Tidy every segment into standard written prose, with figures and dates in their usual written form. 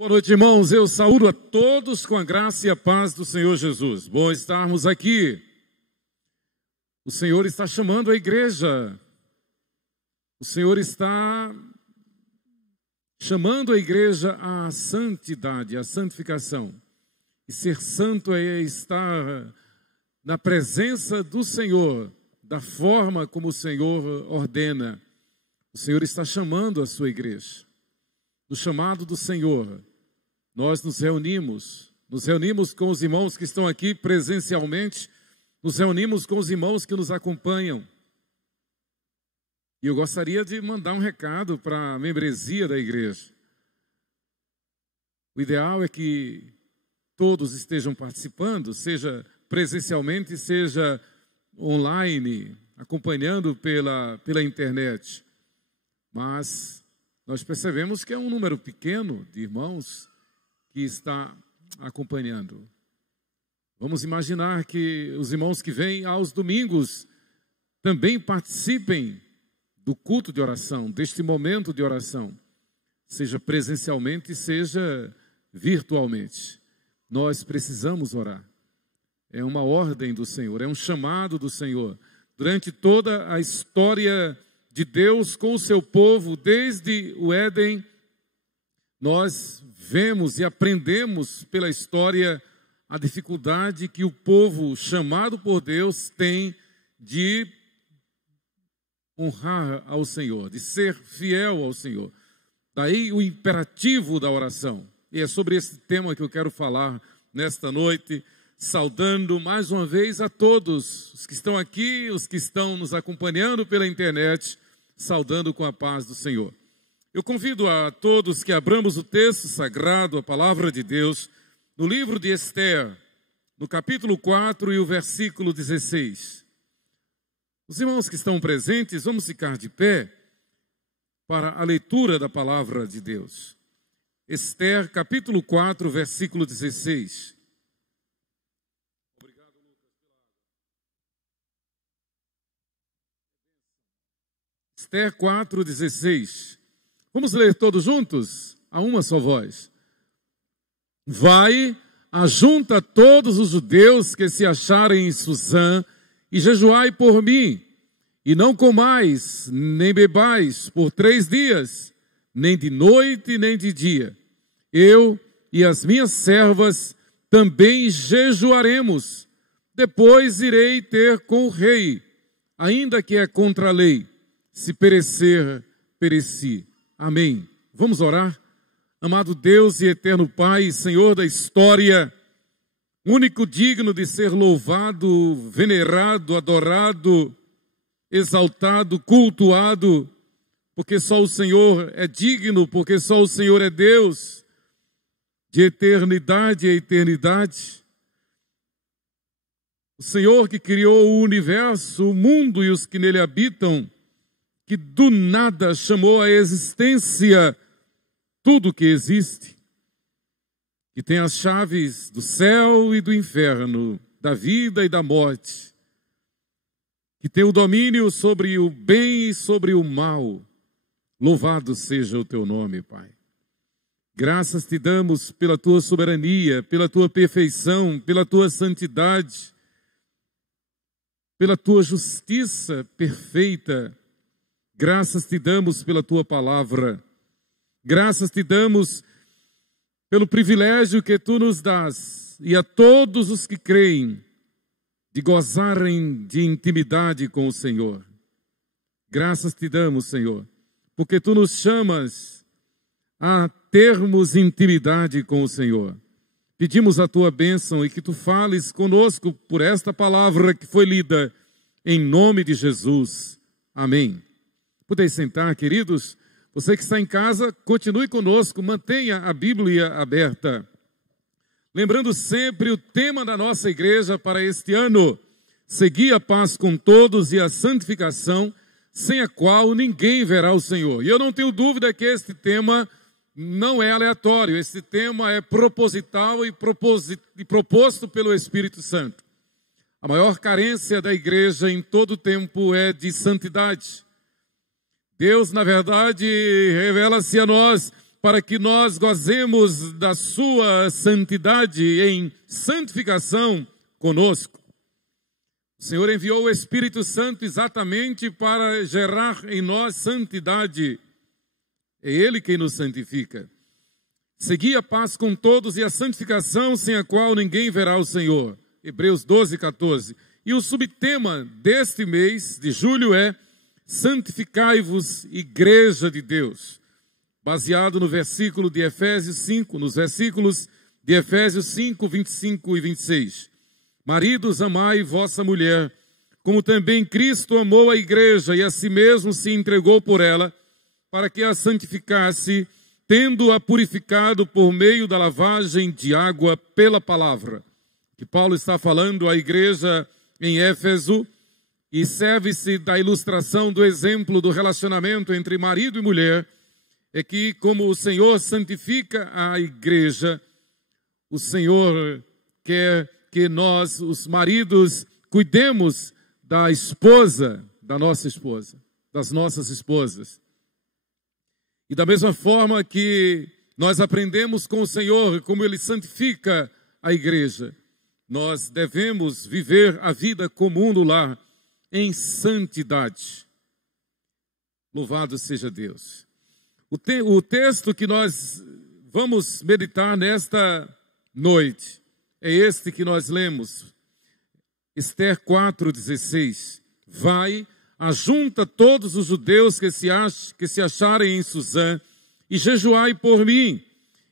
Boa noite, irmãos. Eu saúdo a todos com a graça e a paz do Senhor Jesus. Bom estarmos aqui. O Senhor está chamando a igreja. O Senhor está chamando a igreja à santidade, à santificação. E ser santo é estar na presença do Senhor, da forma como o Senhor ordena. O Senhor está chamando a sua igreja. No chamado do Senhor, nós nos reunimos com os irmãos que estão aqui presencialmente, nos reunimos com os irmãos que nos acompanham. E eu gostaria de mandar um recado para a membresia da igreja. O ideal é que todos estejam participando, seja presencialmente, seja online, acompanhando pela internet. Mas nós percebemos que é um número pequeno de irmãos que está acompanhando. Vamos imaginar que os irmãos que vêm aos domingos também participem do culto de oração, deste momento de oração, seja presencialmente, seja virtualmente. Nós precisamos orar. É uma ordem do Senhor, é um chamado do Senhor. Durante toda a história de Deus com o seu povo, desde o Éden, nós vemos e aprendemos pela história a dificuldade que o povo chamado por Deus tem de honrar ao Senhor, de ser fiel ao Senhor. Daí o imperativo da oração. E é sobre esse tema que eu quero falar nesta noite, saudando mais uma vez a todos os que estão aqui, os que estão nos acompanhando pela internet, saudando com a paz do Senhor. Eu convido a todos que abramos o texto sagrado, a palavra de Deus, no livro de Esther, no capítulo 4 e o versículo 16. Os irmãos que estão presentes, vamos ficar de pé para a leitura da palavra de Deus. Esther, capítulo 4, versículo 16. Obrigado, Lucas. Esther 4, 16. Vamos ler todos juntos? A uma só voz. Vai, ajunta todos os judeus que se acharem em Susã e jejuai por mim, e não comais, nem bebais por 3 dias, nem de noite, nem de dia. Eu e as minhas servas também jejuaremos. Depois irei ter com o rei, ainda que é contra a lei. Se perecer, pereci. Amém. Vamos orar? Amado Deus e eterno Pai, Senhor da história, único digno de ser louvado, venerado, adorado, exaltado, cultuado, porque só o Senhor é digno, porque só o Senhor é Deus, de eternidade a eternidade. O Senhor que criou o universo, o mundo e os que nele habitam, que do nada chamou à existência tudo que existe, que tem as chaves do céu e do inferno, da vida e da morte, que tem o domínio sobre o bem e sobre o mal. Louvado seja o teu nome, Pai. Graças te damos pela tua soberania, pela tua perfeição, pela tua santidade, pela tua justiça perfeita. Graças te damos pela tua palavra. Graças te damos pelo privilégio que tu nos dás e a todos os que creem de gozarem de intimidade com o Senhor. Graças te damos, Senhor, porque tu nos chamas a termos intimidade com o Senhor. Pedimos a tua bênção e que tu fales conosco por esta palavra que foi lida em nome de Jesus. Amém. Podeis sentar, queridos. Você que está em casa, continue conosco, mantenha a Bíblia aberta. Lembrando sempre o tema da nossa igreja para este ano: seguir a paz com todos e a santificação, sem a qual ninguém verá o Senhor. E eu não tenho dúvida que este tema não é aleatório, esse tema é proposital e proposto pelo Espírito Santo. A maior carência da igreja em todo o tempo é de santidade. Deus, na verdade, revela-se a nós para que nós gozemos da sua santidade em santificação conosco. O Senhor enviou o Espírito Santo exatamente para gerar em nós santidade. É Ele quem nos santifica. Segui a paz com todos e a santificação, sem a qual ninguém verá o Senhor. Hebreus 12, 14. E o subtema deste mês de julho é santificai-vos, Igreja de Deus. Baseado no versículo de Efésios 5, nos versículos de Efésios 5, 25 e 26. Maridos, amai vossa mulher, como também Cristo amou a igreja e a si mesmo se entregou por ela, para que a santificasse, tendo-a purificado por meio da lavagem de água pela palavra. Que Paulo está falando à igreja em Éfeso, e serve-se da ilustração do exemplo do relacionamento entre marido e mulher, é que como o Senhor santifica a igreja, o Senhor quer que nós, os maridos, cuidemos da esposa, da nossa esposa, das nossas esposas. E da mesma forma que nós aprendemos com o Senhor como Ele santifica a igreja, nós devemos viver a vida comum no lar em santidade. Louvado seja Deus. O texto que nós vamos meditar nesta noite é este que nós lemos, Esther 4,16. Vai, ajunta todos os judeus que se acharem em Suzã e jejuai por mim,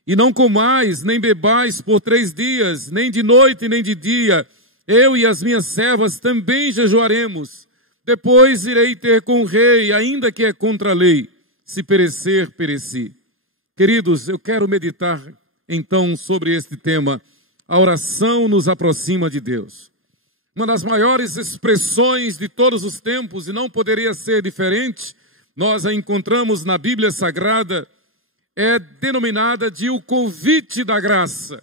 e não comais nem bebais por 3 dias, nem de noite nem de dia. Eu e as minhas servas também jejuaremos. Depois irei ter com o rei, ainda que é contra a lei. Se perecer, pereci. Queridos, eu quero meditar então sobre este tema. A oração nos aproxima de Deus. Uma das maiores expressões de todos os tempos, e não poderia ser diferente, nós a encontramos na Bíblia Sagrada, é denominada de o convite da graça.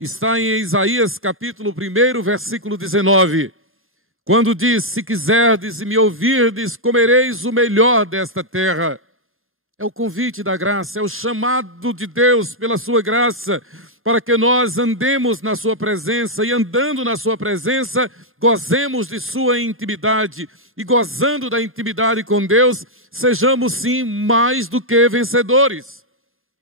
Está em Isaías capítulo 1, versículo 19. Quando diz, se quiserdes e me ouvirdes, comereis o melhor desta terra. É o convite da graça, é o chamado de Deus pela sua graça, para que nós andemos na sua presença, e andando na sua presença, gozemos de sua intimidade, e gozando da intimidade com Deus, sejamos sim mais do que vencedores.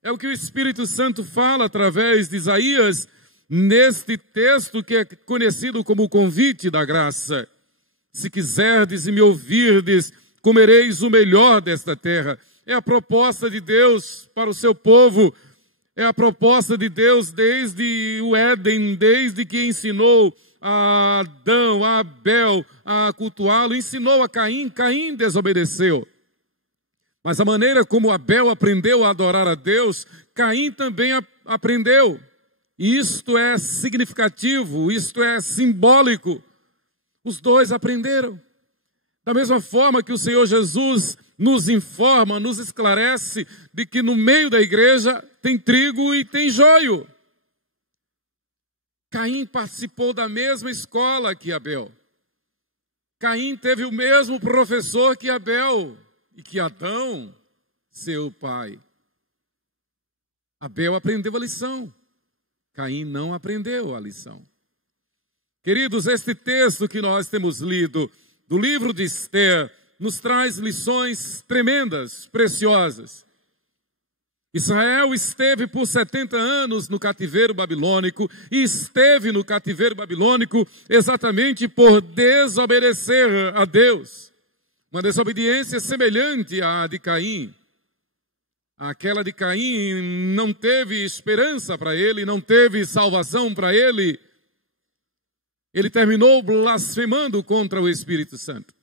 É o que o Espírito Santo fala através de Isaías, neste texto que é conhecido como o convite da graça. Se quiserdes e me ouvirdes, comereis o melhor desta terra. É a proposta de Deus para o seu povo, é a proposta de Deus desde o Éden, desde que ensinou a Adão, a Abel a cultuá-lo, ensinou a Caim, Caim desobedeceu. Mas a maneira como Abel aprendeu a adorar a Deus, Caim também aprendeu. E isto é significativo, isto é simbólico. Os dois aprenderam. Da mesma forma que o Senhor Jesus nos informa, nos esclarece de que no meio da igreja tem trigo e tem joio. Caim participou da mesma escola que Abel. Caim teve o mesmo professor que Abel e que Adão, seu pai. Abel aprendeu a lição. Caim não aprendeu a lição. Queridos, este texto que nós temos lido do livro de Esther nos traz lições tremendas, preciosas. Israel esteve por 70 anos no cativeiro babilônico, e esteve no cativeiro babilônico exatamente por desobedecer a Deus. Uma desobediência semelhante à de Caim. Aquela de Caim não teve esperança para ele, não teve salvação para ele. Ele terminou blasfemando contra o Espírito Santo.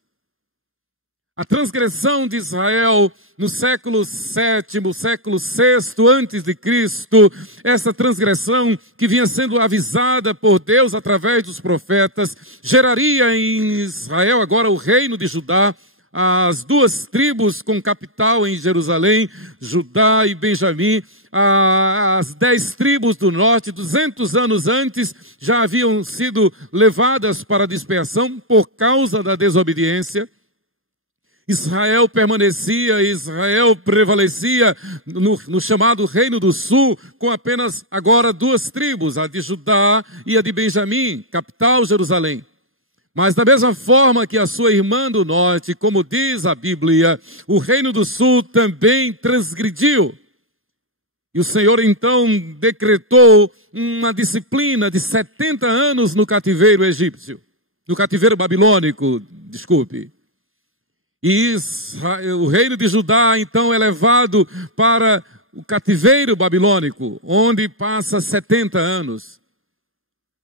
A transgressão de Israel no século VII, século VI antes de Cristo, essa transgressão que vinha sendo avisada por Deus através dos profetas, geraria em Israel agora o reino de Judá, as 2 tribos com capital em Jerusalém, Judá e Benjamim. As 10 tribos do norte, 200 anos antes, já haviam sido levadas para a dispersão por causa da desobediência. Israel permanecia, Israel prevalecia no chamado Reino do Sul, com apenas agora 2 tribos, a de Judá e a de Benjamim, capital Jerusalém. Mas da mesma forma que a sua irmã do norte, como diz a Bíblia, o Reino do Sul também transgrediu. E o Senhor então decretou uma disciplina de 70 anos no cativeiro egípcio, no cativeiro babilônico, desculpe. E o reino de Judá então é levado para o cativeiro babilônico, onde passa 70 anos.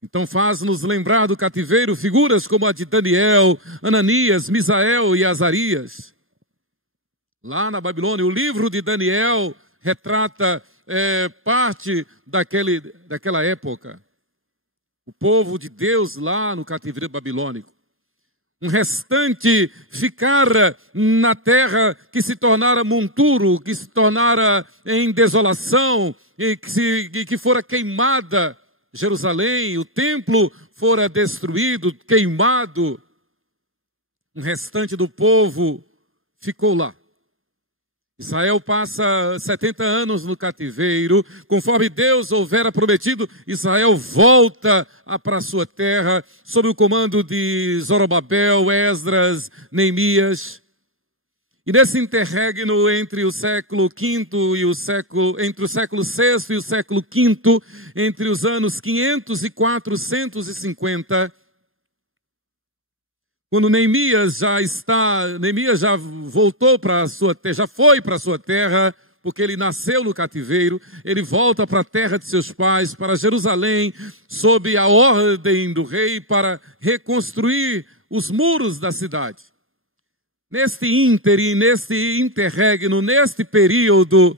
Então faz-nos lembrar do cativeiro figuras como a de Daniel, Ananias, Misael e Azarias. Lá na Babilônia, o livro de Daniel retrata parte daquela época. O povo de Deus lá no cativeiro babilônico. Um restante ficara na terra que se tornara monturo, que se tornara em desolação, e que fora queimada Jerusalém, o templo fora destruído, queimado. Um restante do povo ficou lá. Israel passa 70 anos no cativeiro, conforme Deus houvera prometido, Israel volta para a sua terra, sob o comando de Zorobabel, Esdras, Neemias. E nesse interregno entre o século V e entre o século VI e o século V, entre os anos 500 e 450, quando Neemias já voltou para a sua terra, já foi para a sua terra, porque ele nasceu no cativeiro, ele volta para a terra de seus pais, para Jerusalém, sob a ordem do rei, para reconstruir os muros da cidade. Neste ínterim, neste interregno, neste período,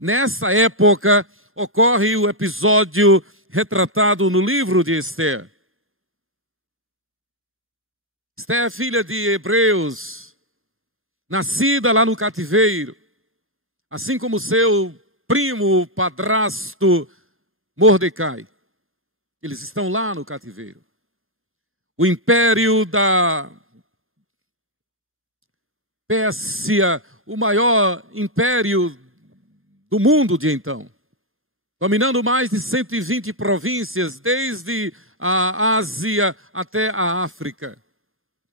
nessa época, ocorre o episódio retratado no livro de Esther. Esther é filha de hebreus, nascida lá no cativeiro, assim como seu primo padrasto Mordecai. Eles estão lá no cativeiro. O império da Pérsia, o maior império do mundo de então, dominando mais de 120 províncias, desde a Ásia até a África.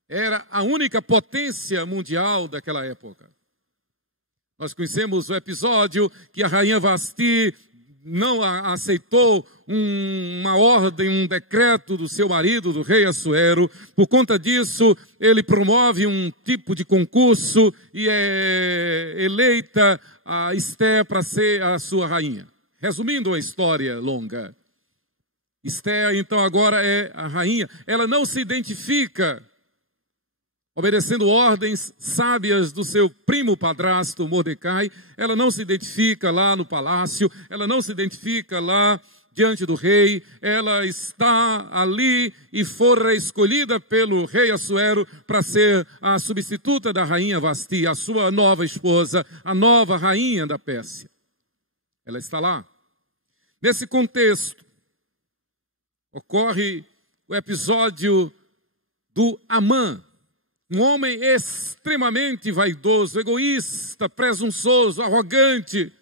Era a única potência mundial daquela época. Nós conhecemos o episódio que a rainha Vasti não aceitou uma ordem, um decreto do seu marido, do rei Assuero. Por conta disso, ele promove um tipo de concurso e é eleita a Esther para ser a sua rainha. Resumindo a história longa, Esther então agora é a rainha. Ela não se identifica obedecendo ordens sábias do seu primo padrasto Mordecai. Ela não se identifica lá no palácio, ela não se identifica lá diante do rei, ela está ali e fora escolhida pelo rei Assuero para ser a substituta da rainha Vasti, a sua nova esposa, a nova rainha da Pérsia. Ela está lá. Nesse contexto, ocorre o episódio do Amã, um homem extremamente vaidoso, egoísta, presunçoso, arrogante,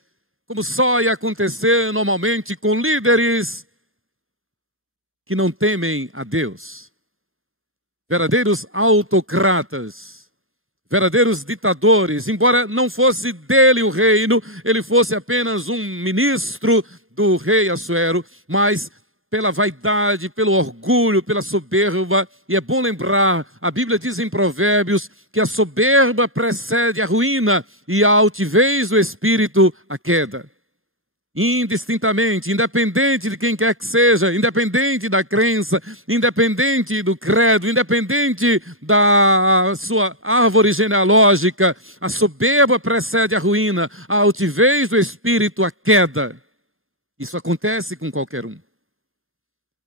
como só ia acontecer normalmente com líderes que não temem a Deus. Verdadeiros autocratas, verdadeiros ditadores. Embora não fosse dele o reino, ele fosse apenas um ministro do rei Assuero, mas pela vaidade, pelo orgulho, pela soberba. E é bom lembrar, a Bíblia diz em Provérbios que a soberba precede a ruína e a altivez do espírito a queda. Indistintamente, independente de quem quer que seja, independente da crença, independente do credo, independente da sua árvore genealógica, a soberba precede a ruína, a altivez do espírito a queda. Isso acontece com qualquer um.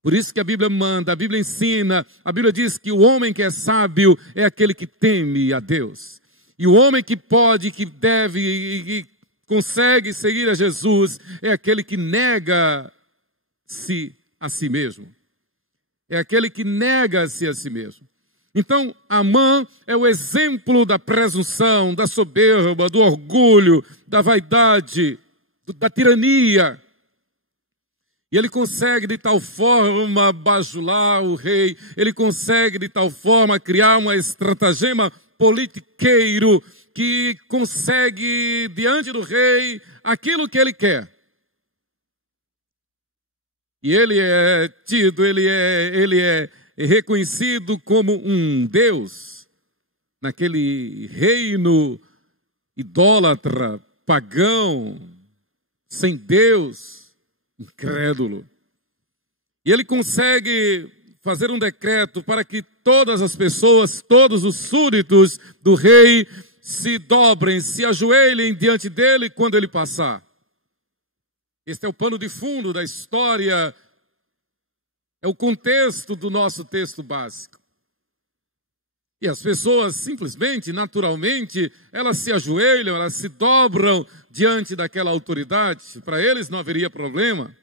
Por isso que a Bíblia manda, a Bíblia ensina, a Bíblia diz que o homem que é sábio é aquele que teme a Deus. E o homem que pode, que deve e consegue seguir a Jesus é aquele que nega-se a si mesmo. É aquele que nega-se a si mesmo. Então, Amã é o exemplo da presunção, da soberba, do orgulho, da vaidade, da tirania. E ele consegue de tal forma bajular o rei, ele consegue de tal forma criar uma estratagema politiqueiro que consegue diante do rei aquilo que ele quer. E ele é tido, ele é reconhecido como um Deus naquele reino idólatra, pagão, sem Deus, incrédulo. E ele consegue fazer um decreto para que todas as pessoas, todos os súditos do rei se dobrem, se ajoelhem diante dele quando ele passar. Este é o pano de fundo da história, é o contexto do nosso texto básico. E as pessoas simplesmente, naturalmente, elas se ajoelham, elas se dobram diante daquela autoridade. Para eles não haveria problema.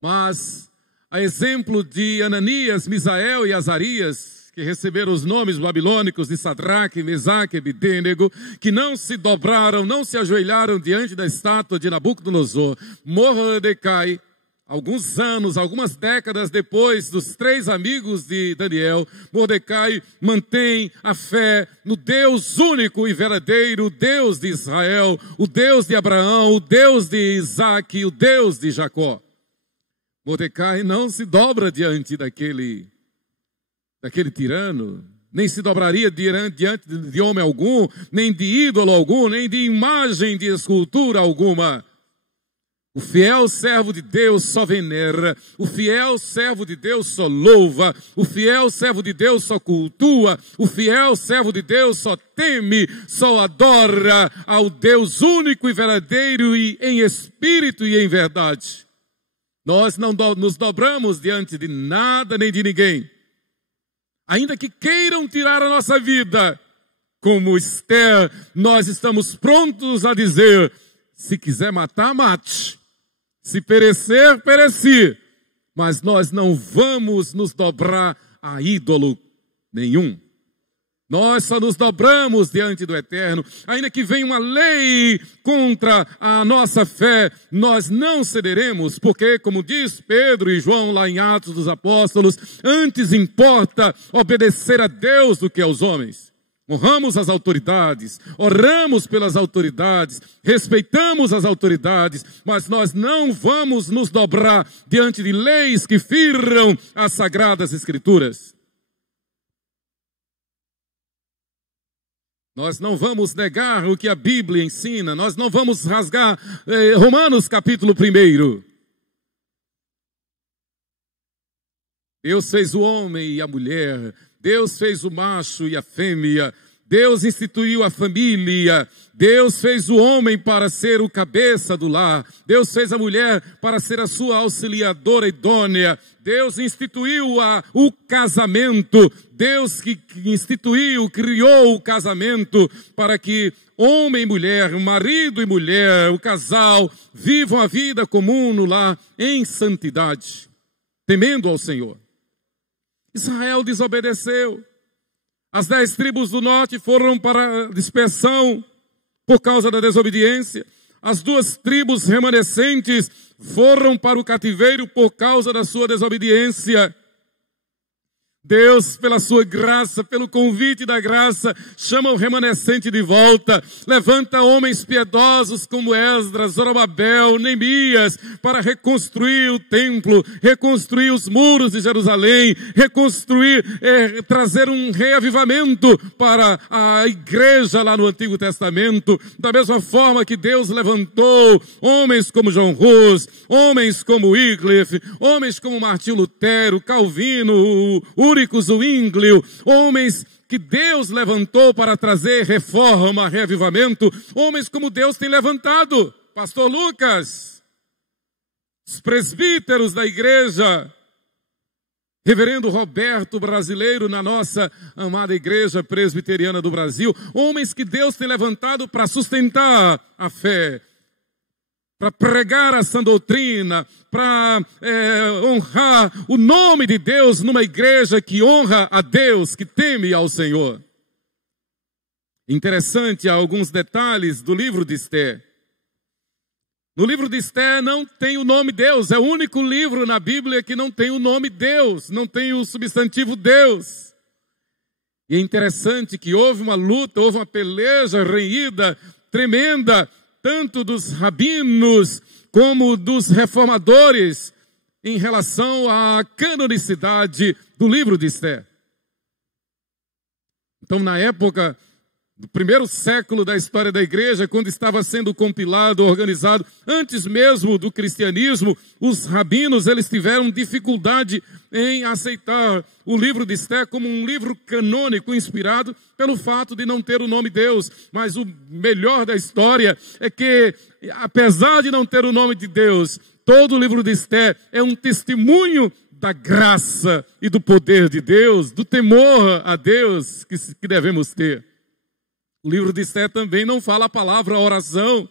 Mas, a exemplo de Ananias, Misael e Azarias, que receberam os nomes babilônicos de Sadraque, Mesaque e Abednego, que não se dobraram, não se ajoelharam diante da estátua de Nabucodonosor, Mordecai, alguns anos, algumas décadas depois dos 3 amigos de Daniel, Mordecai mantém a fé no Deus único e verdadeiro, o Deus de Israel, o Deus de Abraão, o Deus de Isaque, o Deus de Jacó. Mordecai não se dobra diante daquele tirano, nem se dobraria diante de homem algum, nem de ídolo algum, nem de imagem de escultura alguma. O fiel servo de Deus só venera, o fiel servo de Deus só louva, o fiel servo de Deus só cultua, o fiel servo de Deus só teme, só adora ao Deus único e verdadeiro e em espírito e em verdade. Nós não nos dobramos diante de nada nem de ninguém. Ainda que queiram tirar a nossa vida, como Esther, nós estamos prontos a dizer, se quiser matar, mate. Se perecer, pereci. Mas nós não vamos nos dobrar a ídolo nenhum. Nós só nos dobramos diante do Eterno. Ainda que venha uma lei contra a nossa fé, nós não cederemos, porque, como diz Pedro e João lá em Atos dos Apóstolos, antes importa obedecer a Deus do que aos homens. Honramos as autoridades, oramos pelas autoridades, respeitamos as autoridades, mas nós não vamos nos dobrar diante de leis que firam as sagradas escrituras. Nós não vamos negar o que a Bíblia ensina, nós não vamos rasgar Romanos capítulo 1. Deus fez o homem e a mulher, Deus fez o macho e a fêmea, Deus instituiu a família, Deus fez o homem para ser o cabeça do lar, Deus fez a mulher para ser a sua auxiliadora idônea, Deus instituiu o casamento, Deus que instituiu, criou o casamento para que homem e mulher, marido e mulher, o casal, vivam a vida comum no lar em santidade, temendo ao Senhor. Israel desobedeceu. As 10 tribos do norte foram para a dispersão por causa da desobediência. As 2 tribos remanescentes foram para o cativeiro por causa da sua desobediência. Deus, pela sua graça, pelo convite da graça, chama o remanescente de volta, levanta homens piedosos como Esdras, Zorobabel, Neemias, para reconstruir o templo, reconstruir os muros de Jerusalém, trazer um reavivamento para a igreja lá no Antigo Testamento, da mesma forma que Deus levantou homens como John Hus, homens como Wycliffe, homens como Martinho Lutero, Calvino, Ulricus Zwinglio, homens que Deus levantou para trazer reforma, reavivamento, homens como Deus tem levantado, pastor Lucas, os presbíteros da igreja, reverendo Roberto Brasileiro na nossa amada igreja presbiteriana do Brasil, homens que Deus tem levantado para sustentar a fé, para pregar essa doutrina, para honrar o nome de Deus numa igreja que honra a Deus, que teme ao Senhor. Interessante alguns detalhes do livro de Esther. No livro de Esther não tem o nome Deus, é o único livro na Bíblia que não tem o nome Deus, não tem o substantivo Deus. E é interessante que houve uma luta, houve uma peleja renhida, tremenda, tanto dos rabinos como dos reformadores, em relação à canonicidade do livro de Esther. Então, na época do primeiro século da história da igreja, quando estava sendo compilado, organizado, antes mesmo do cristianismo, os rabinos, eles tiveram dificuldade em aceitar o livro de Esther como um livro canônico, inspirado pelo fato de não ter o nome Deus. Mas o melhor da história é que, apesar de não ter o nome de Deus, todo o livro de Esther é um testemunho da graça e do poder de Deus, do temor a Deus que devemos ter. O livro de Esther também não fala a palavra oração,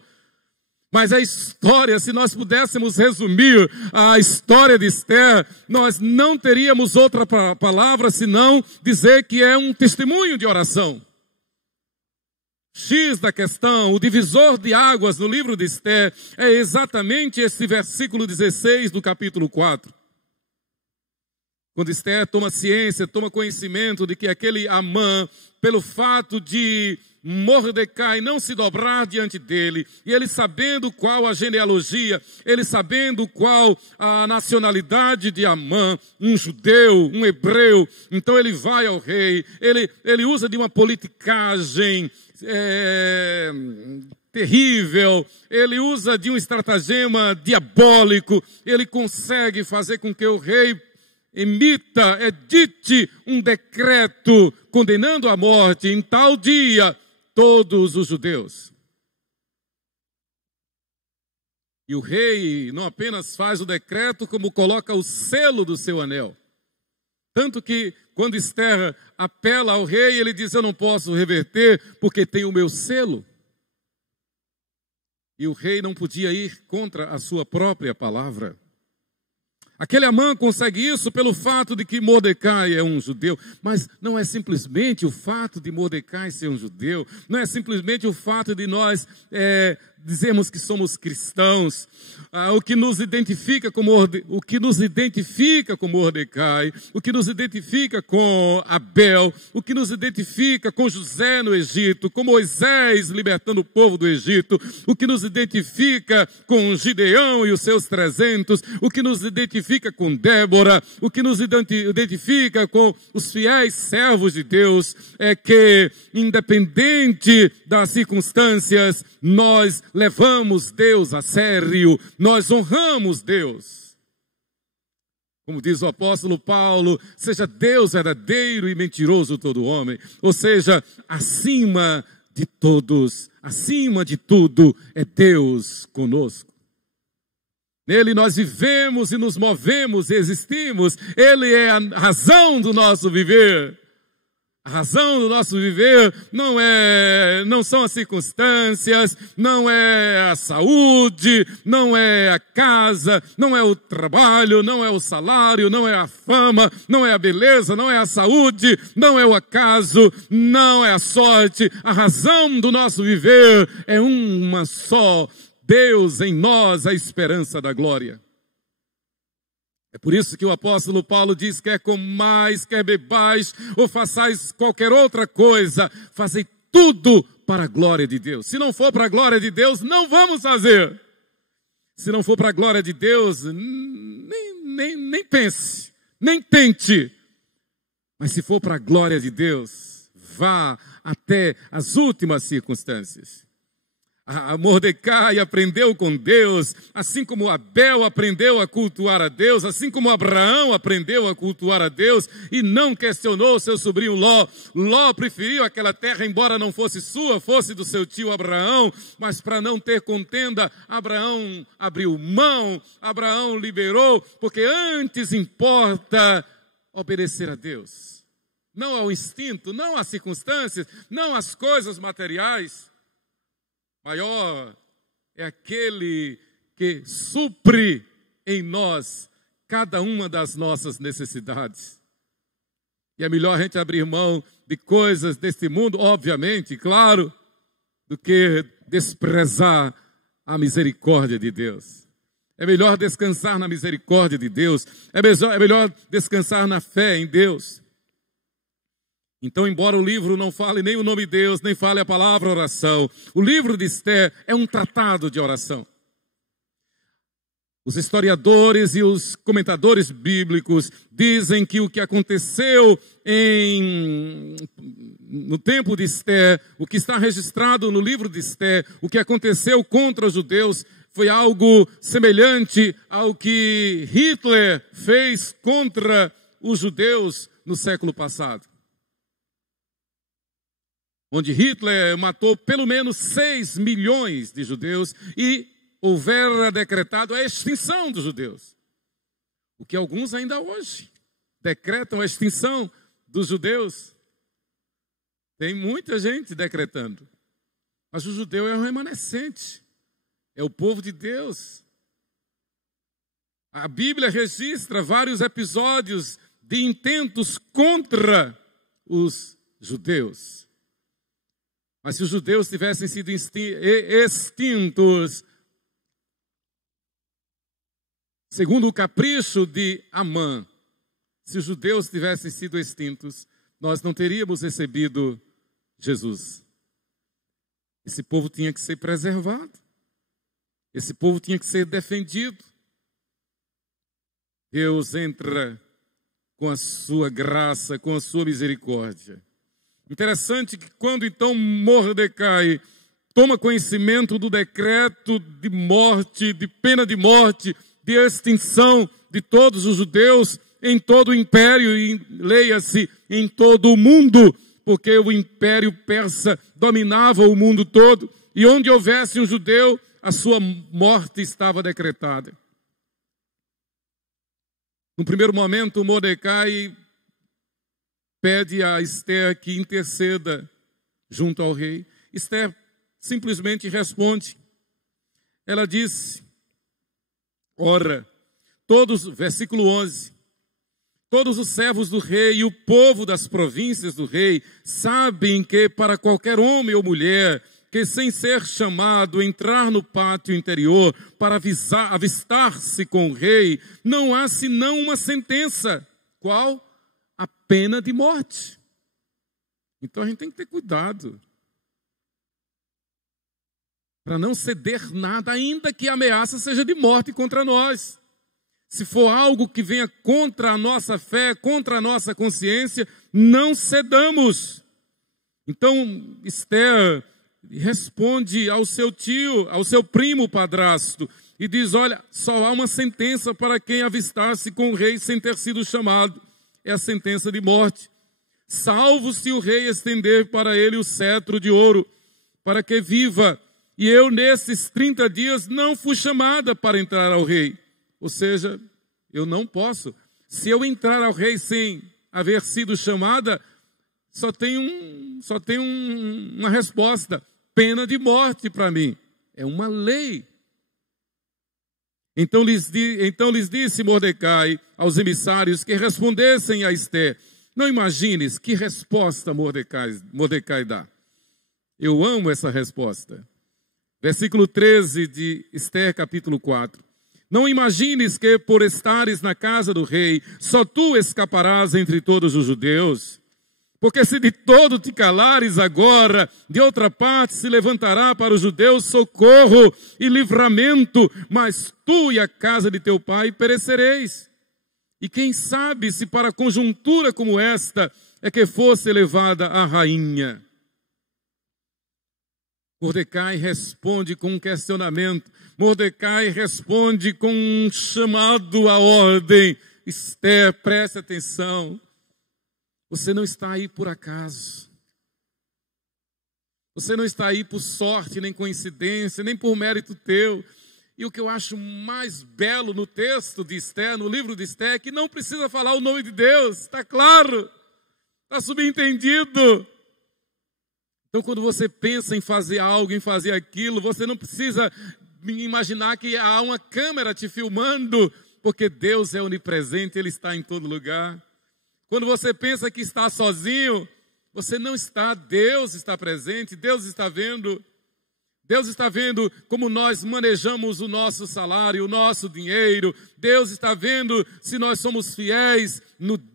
mas a história, se nós pudéssemos resumir a história de Esther, nós não teríamos outra palavra senão dizer que é um testemunho de oração. X da questão, o divisor de águas no livro de Esther é exatamente esse versículo 16 do capítulo 4. Quando Esther toma ciência, toma conhecimento de que aquele Amã, pelo fato de Mordecai não se dobrar diante dele, e ele sabendo qual a genealogia, ele sabendo qual a nacionalidade de Amã, um judeu, um hebreu, então ele vai ao rei, ele usa de uma politicagem terrível, ele usa de um estratagema diabólico, ele consegue fazer com que o rei edite um decreto condenando à morte em tal dia todos os judeus. E o rei não apenas faz o decreto, como coloca o selo do seu anel. Tanto que quando Esther apela ao rei, ele diz: eu não posso reverter porque tem o meu selo. E o rei não podia ir contra a sua própria palavra. Aquele Amã consegue isso pelo fato de que Mordecai é um judeu, mas não é simplesmente o fato de Mordecai ser um judeu, não é simplesmente o fato de nós dizermos que somos cristãos. O que nos identifica com Mordecai, o que nos identifica com Abel, o que nos identifica com José no Egito, com Moisés libertando o povo do Egito, o que nos identifica com Gideão e os seus 300, o que nos identifica com Débora, o que nos identifica com os fiéis servos de Deus, é que, independente das circunstâncias, nós levamos Deus a sério, nós honramos Deus. Como diz o apóstolo Paulo, seja Deus verdadeiro e mentiroso todo homem. Ou seja, acima de todos, acima de tudo, é Deus conosco. Nele nós vivemos e nos movemos e existimos. Ele é a razão do nosso viver. A razão do nosso viver não são as circunstâncias, não é a saúde, não é a casa, não é o trabalho, não é o salário, não é a fama, não é a beleza, não é a saúde, não é o acaso, não é a sorte. A razão do nosso viver é uma só: Deus em nós, a esperança da glória. É por isso que o apóstolo Paulo diz: quer comais, quer bebais, ou façais qualquer outra coisa, fazei tudo para a glória de Deus. Se não for para a glória de Deus, não vamos fazer. Se não for para a glória de Deus, nem pense, nem tente. Mas se for para a glória de Deus, vá até as últimas circunstâncias. A Mordecai aprendeu com Deus, assim como Abel aprendeu a cultuar a Deus, assim como Abraão aprendeu a cultuar a Deus e não questionou seu sobrinho Ló. Ló preferiu aquela terra, embora não fosse sua, fosse do seu tio Abraão, mas para não ter contenda, Abraão abriu mão, Abraão liberou, porque antes importa obedecer a Deus. Não ao instinto, não às circunstâncias, não às coisas materiais. Maior é aquele que supre em nós cada uma das nossas necessidades. E é melhor a gente abrir mão de coisas deste mundo, obviamente, claro, do que desprezar a misericórdia de Deus. É melhor descansar na misericórdia de Deus. É melhor descansar na fé em Deus. Então, embora o livro não fale nem o nome de Deus, nem fale a palavra oração, o livro de Esther é um tratado de oração. Os historiadores e os comentadores bíblicos dizem que o que aconteceu no tempo de Esther, o que está registrado no livro de Esther, o que aconteceu contra os judeus, foi algo semelhante ao que Hitler fez contra os judeus no século passado. Onde Hitler matou pelo menos 6 milhões de judeus e houvera decretado a extinção dos judeus. O que alguns ainda hoje decretam a extinção dos judeus. Tem muita gente decretando. Mas o judeu é um remanescente. É o povo de Deus. A Bíblia registra vários episódios de intentos contra os judeus. Mas se os judeus tivessem sido extintos, segundo o capricho de Amã, se os judeus tivessem sido extintos, nós não teríamos recebido Jesus. Esse povo tinha que ser preservado. Esse povo tinha que ser defendido. Deus entra com a sua graça, com a sua misericórdia. Interessante que quando então Mordecai toma conhecimento do decreto de morte, de pena de morte, de extinção de todos os judeus em todo o império, e leia-se em todo o mundo, porque o império persa dominava o mundo todo, e onde houvesse um judeu, a sua morte estava decretada. No primeiro momento, Mordecai pede a Esther que interceda junto ao rei. Esther simplesmente responde. Ela diz, ora, versículo 11, todos os servos do rei e o povo das províncias do rei sabem que para qualquer homem ou mulher que sem ser chamado entrar no pátio interior para avistar-se com o rei, não há senão uma sentença. Qual? A pena de morte. Então a gente tem que ter cuidado para não ceder nada, ainda que a ameaça seja de morte contra nós. Se for algo que venha contra a nossa fé, contra a nossa consciência, não cedamos. Então Esther responde ao seu tio, ao seu primo padrasto, e diz, olha, só há uma sentença para quem avistar-se com o rei sem ter sido chamado. É a sentença de morte. Salvo se o rei estender para ele o cetro de ouro, para que viva. E eu, nesses 30 dias, não fui chamada para entrar ao rei. Ou seja, eu não posso. Se eu entrar ao rei sem haver sido chamada, só tem uma resposta. Pena de morte para mim. É uma lei. Então lhes disse Mordecai aos emissários que respondessem a Esther. Não imagines que resposta Mordecai dá. Eu amo essa resposta. Versículo 13 de Esther, capítulo 4. Não imagines que por estares na casa do rei, só tu escaparás entre todos os judeus. Porque se de todo te calares agora, de outra parte se levantará para os judeus socorro e livramento, mas tu e a casa de teu pai perecereis. E quem sabe se para conjuntura como esta é que fosse levada a rainha. Mordecai responde com um questionamento. Mordecai responde com um chamado à ordem. Esther, preste atenção. Você não está aí por acaso. Você não está aí por sorte, nem coincidência, nem por mérito teu. E o que eu acho mais belo no texto de Esther, no livro de Esther, é que não precisa falar o nome de Deus. Está claro. Está subentendido. Então, quando você pensa em fazer algo, em fazer aquilo, você não precisa imaginar que há uma câmera te filmando, porque Deus é onipresente, Ele está em todo lugar. Quando você pensa que está sozinho, você não está, Deus está presente, Deus está vendo. Deus está vendo como nós manejamos o nosso salário, o nosso dinheiro. Deus está vendo se nós somos fiéis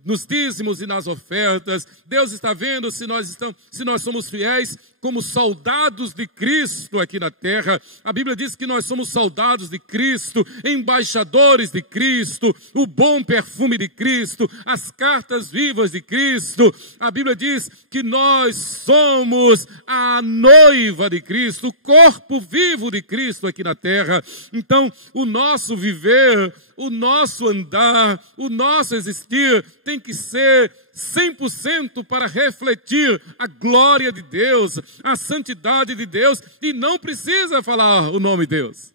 nos dízimos e nas ofertas. Deus está vendo se nós somos fiéis como soldados de Cristo aqui na terra. A Bíblia diz que nós somos soldados de Cristo, embaixadores de Cristo, o bom perfume de Cristo, as cartas vivas de Cristo. A Bíblia diz que nós somos a noiva de Cristo, o corpo vivo de Cristo aqui na terra. Então, o nosso viver, o nosso andar, o nosso existir tem que ser 100% para refletir a glória de Deus, a santidade de Deus, e não precisa falar o nome de Deus.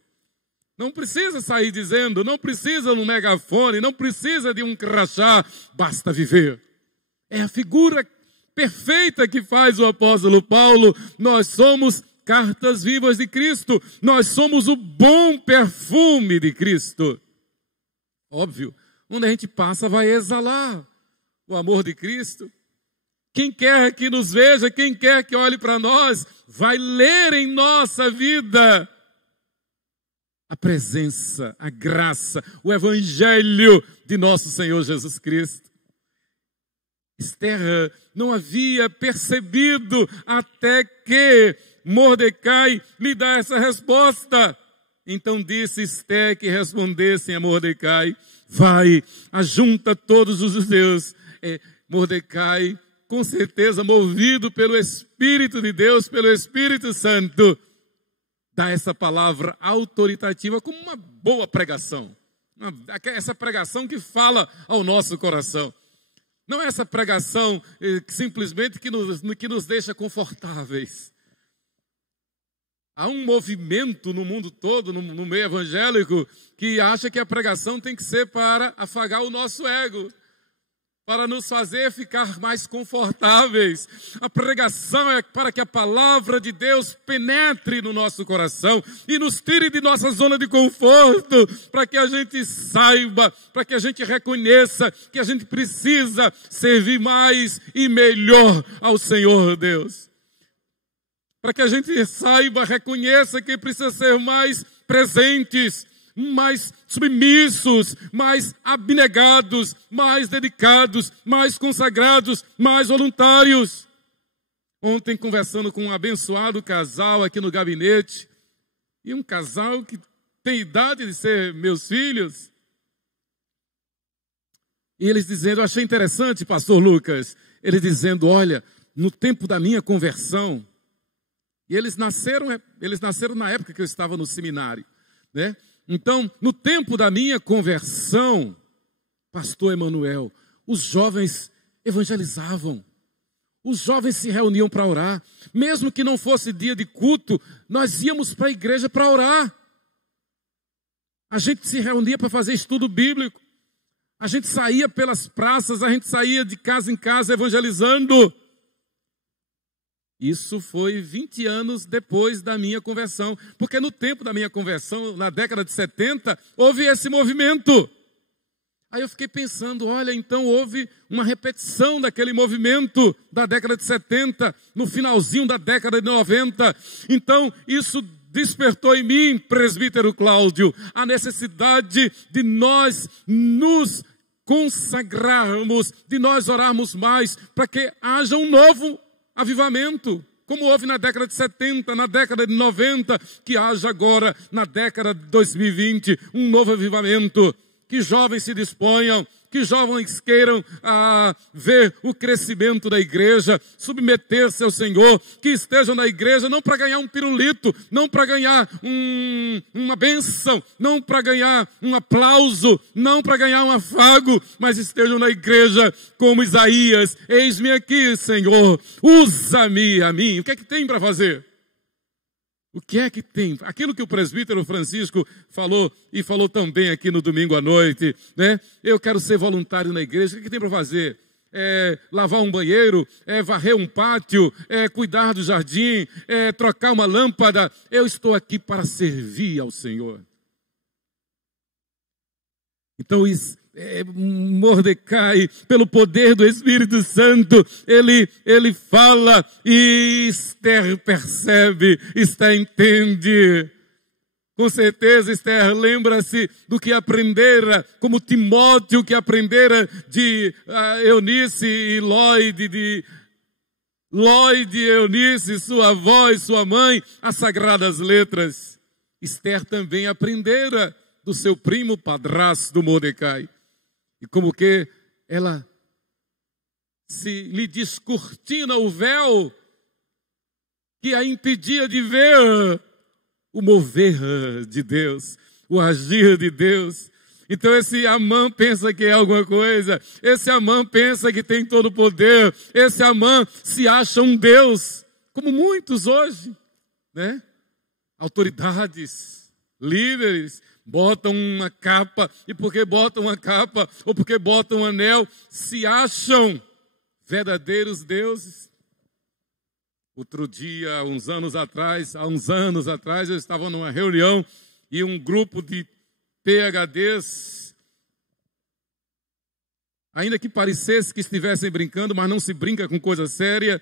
Não precisa sair dizendo, não precisa de um megafone, não precisa de um crachá, basta viver. É a figura perfeita que faz o apóstolo Paulo. Nós somos cartas vivas de Cristo, nós somos o bom perfume de Cristo. Óbvio, onde a gente passa vai exalar o amor de Cristo. Quem quer que nos veja, quem quer que olhe para nós, vai ler em nossa vida a presença, a graça, o evangelho de nosso Senhor Jesus Cristo. Esther não havia percebido até que Mordecai lhe dá essa resposta. Então disse Esther que respondessem a Mordecai: vai, ajunta todos os judeus. Mordecai, com certeza movido pelo Espírito de Deus, pelo Espírito Santo, dá essa palavra autoritativa como uma boa pregação. Essa pregação que fala ao nosso coração. Não é essa pregação simplesmente que nos deixa confortáveis. Há um movimento no mundo todo, no meio evangélico, que acha que a pregação tem que ser para afagar o nosso ego, para nos fazer ficar mais confortáveis. A pregação é para que a palavra de Deus penetre no nosso coração e nos tire de nossa zona de conforto, para que a gente saiba, para que a gente reconheça que a gente precisa servir mais e melhor ao Senhor Deus. Para que a gente saiba, reconheça que precisa ser mais presentes, mais submissos, mais abnegados, mais dedicados, mais consagrados, mais voluntários. Ontem, conversando com um abençoado casal aqui no gabinete, e um casal que tem idade de ser meus filhos, e eles dizendo, eu achei interessante, pastor Lucas, eles dizendo, olha, no tempo da minha conversão, e eles nasceram na época que eu estava no seminário, né? Então, no tempo da minha conversão, pastor Emanuel, os jovens evangelizavam, os jovens se reuniam para orar, mesmo que não fosse dia de culto, nós íamos para a igreja para orar. A gente se reunia para fazer estudo bíblico, a gente saía pelas praças, a gente saía de casa em casa evangelizando. Isso foi 20 anos depois da minha conversão, porque no tempo da minha conversão, na década de 70, houve esse movimento. Aí eu fiquei pensando, olha, então houve uma repetição daquele movimento da década de 70, no finalzinho da década de 90. Então isso despertou em mim, presbítero Cláudio, a necessidade de nós nos consagrarmos, de nós orarmos mais, para que haja um novo avivamento, como houve na década de 70, na década de 90, que haja agora na década de 2020, um novo avivamento, que jovens se disponham, que jovens queiram ver o crescimento da igreja, submeter-se ao Senhor, que estejam na igreja não para ganhar um pirulito, não para ganhar uma bênção, não para ganhar um aplauso, não para ganhar um afago, mas estejam na igreja como Isaías, eis-me aqui, Senhor, usa-me a mim. O que é que tem para fazer? O que é que tem? Aquilo que o presbítero Francisco falou, e falou também aqui no domingo à noite, né? Eu quero ser voluntário na igreja, o que é que tem para fazer? é lavar um banheiro, é varrer um pátio, é cuidar do jardim, é trocar uma lâmpada. Eu estou aqui para servir ao Senhor. Então, Mordecai, pelo poder do Espírito Santo, ele fala e Esther percebe, Esther entende. Com certeza, Esther lembra-se do que aprendera, como Timóteo que aprendera de Eunice e Lloyd, de Lloyd e Eunice, sua avó e sua mãe, as sagradas letras. Esther também aprendera do seu primo padrasto Mordecai. E como que ela se lhe descortina o véu que a impedia de ver o mover de Deus, o agir de Deus. Então esse Amã pensa que é alguma coisa, esse Amã pensa que tem todo o poder, esse Amã se acha um Deus, como muitos hoje, né? Autoridades, líderes, botam uma capa, e porque botam uma capa, ou porque botam um anel, se acham verdadeiros deuses. Outro dia, há uns anos atrás, eu estava numa reunião, e um grupo de PhDs, ainda que parecesse que estivessem brincando, mas não se brinca com coisa séria,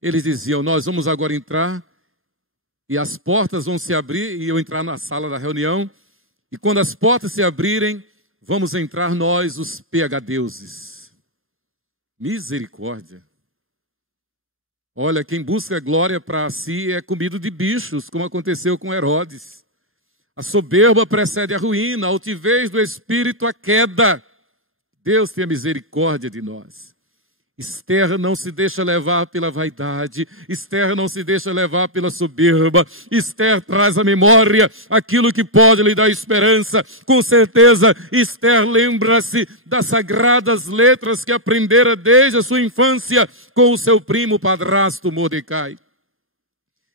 eles diziam, nós vamos agora entrar, e as portas vão se abrir, e eu entrar na sala da reunião, e quando as portas se abrirem, vamos entrar nós, os PhDeuses. Misericórdia. Olha, quem busca glória para si é comido de bichos, como aconteceu com Herodes. A soberba precede a ruína, a altivez do espírito a queda. Deus tenha misericórdia de nós. Esther não se deixa levar pela vaidade, Esther não se deixa levar pela soberba, Esther traz à memória aquilo que pode lhe dar esperança. Com certeza, Esther lembra-se das sagradas letras que aprendera desde a sua infância com o seu primo padrasto Mordecai.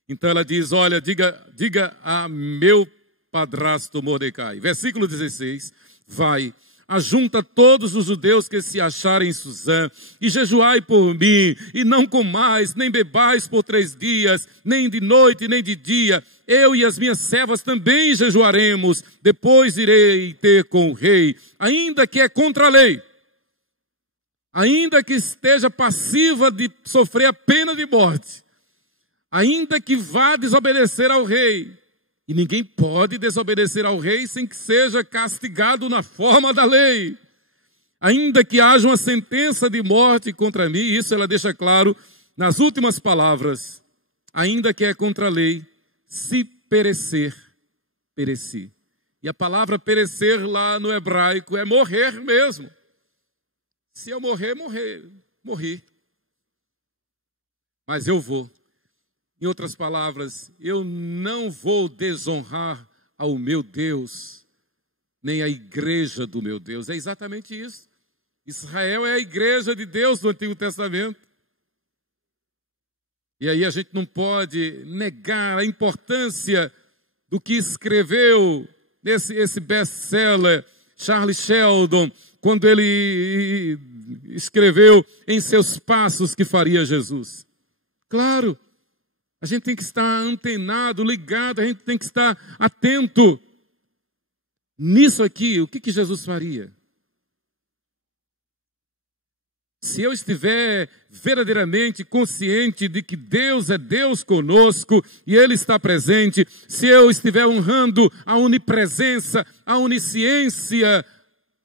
Então ela diz, olha, diga a meu padrasto Mordecai. Versículo 16, vai. Ajunta todos os judeus que se acharem em Suzã, e jejuai por mim, e não comais, nem bebais por 3 dias, nem de noite, nem de dia. Eu e as minhas servas também jejuaremos, depois irei ter com o rei, ainda que é contra a lei, ainda que esteja passiva de sofrer a pena de morte, ainda que vá desobedecer ao rei. E ninguém pode desobedecer ao rei sem que seja castigado na forma da lei. Ainda que haja uma sentença de morte contra mim, isso ela deixa claro nas últimas palavras. Ainda que é contra a lei, se perecer, pereci. E a palavra perecer lá no hebraico é morrer mesmo. Se eu morrer, morri. Mas eu vou. Em outras palavras, eu não vou desonrar ao meu Deus, nem a igreja do meu Deus. É exatamente isso. Israel é a igreja de Deus do Antigo Testamento. E aí a gente não pode negar a importância do que escreveu esse best-seller, Charles Sheldon, quando ele escreveu em seus passos que faria Jesus. Claro. A gente tem que estar antenado, ligado, a gente tem que estar atento. Nisso aqui, o que Jesus faria? Se eu estiver verdadeiramente consciente de que Deus é Deus conosco e Ele está presente, se eu estiver honrando a onipresença, a onisciência